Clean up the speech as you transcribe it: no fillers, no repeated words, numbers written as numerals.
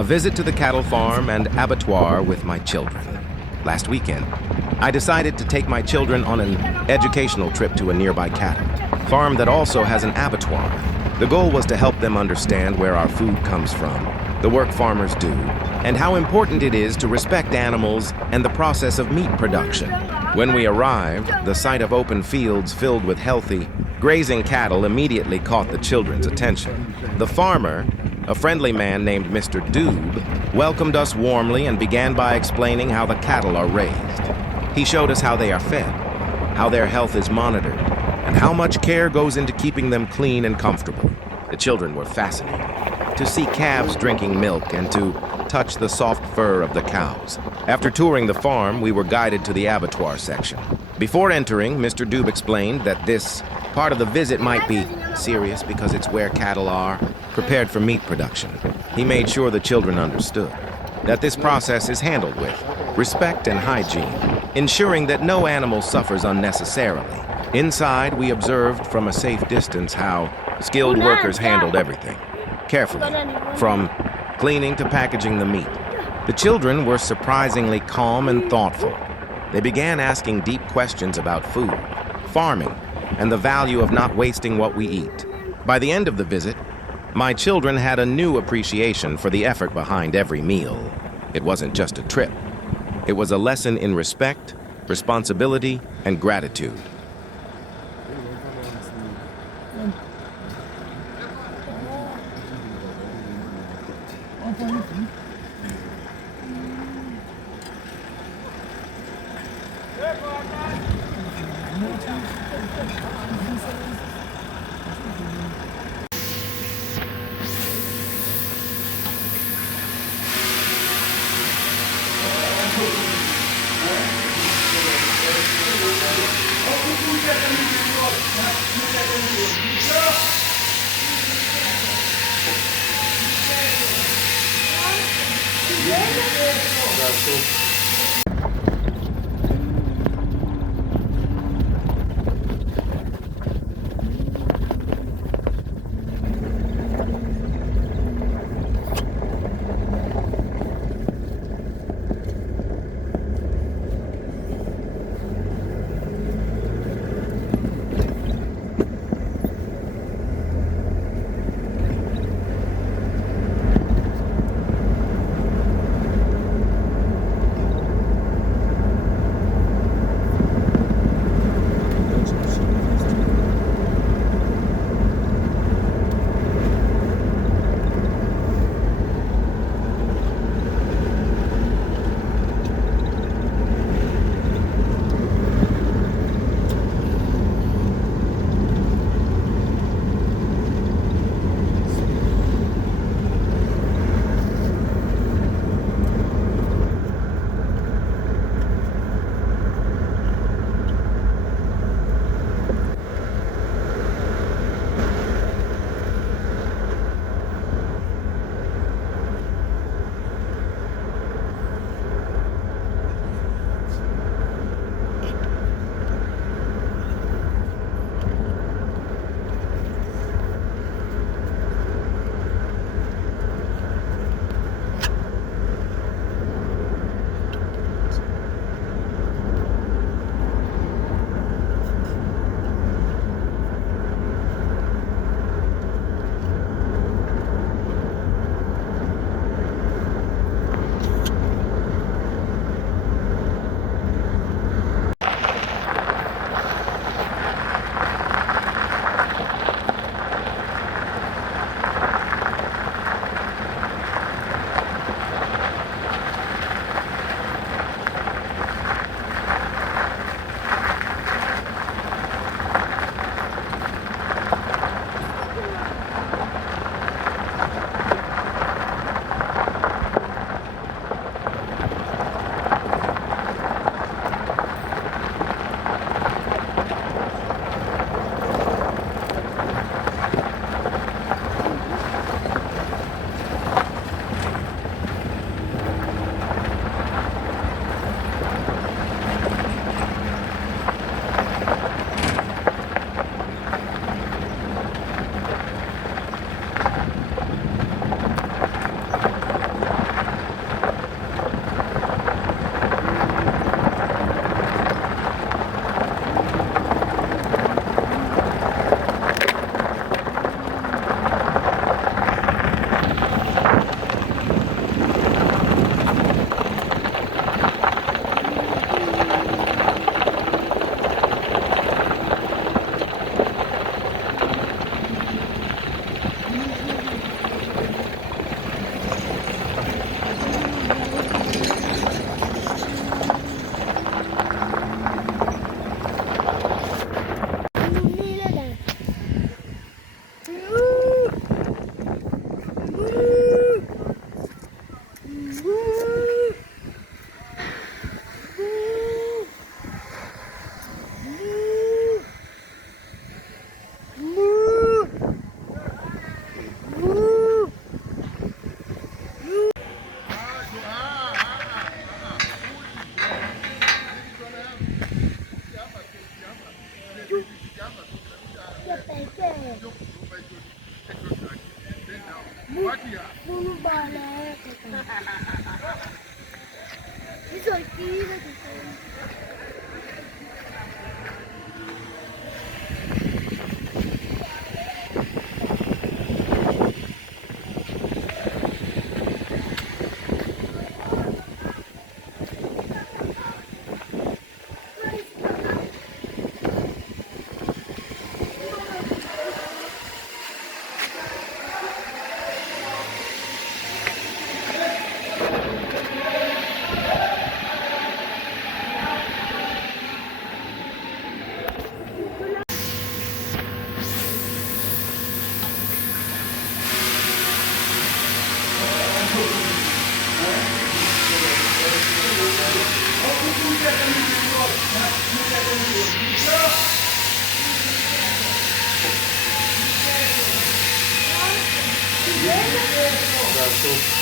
a visit to the cattle farm and abattoir with my children. Last weekend, I decided to take my children on an educational trip to a nearby cattle farm that also has an abattoir. The goal was to help them understand where our food comes from, the work farmers do, and how important it is to respect animals and the process of meat production. When we arrived, the sight of open fields filled with healthy, grazing cattle immediately caught the children's attention. The farmer, a friendly man named Mr. Doob, welcomed us warmly and began by explaining how the cattle are raised. He showed us how they are fed, how their health is monitored, and how much care goes into keeping them clean and comfortable. The children were fascinated to see calves drinking milk and to touch the soft fur of the cows. After touring the farm, we were guided to the abattoir section. Before entering, Mr. Doob explained that this part of the visit might be serious because it's where cattle are prepared for meat production. He made sure the children understood that this process is handled with respect and hygiene, ensuring that no animal suffers unnecessarily. Inside, we observed from a safe distance how skilled workers handled everything carefully, from cleaning to packaging the meat. The children were surprisingly calm and thoughtful. They began asking deep questions about food, farming, and the value of not wasting what we eat. By the end of the visit, my children had a new appreciation for the effort behind every meal. It wasn't just a trip. It was a lesson in respect, responsibility, and gratitude. นี่เลยนะจะไปแก่มูบอลแล้วนี่สวยดีเลยทุกคน Gracias.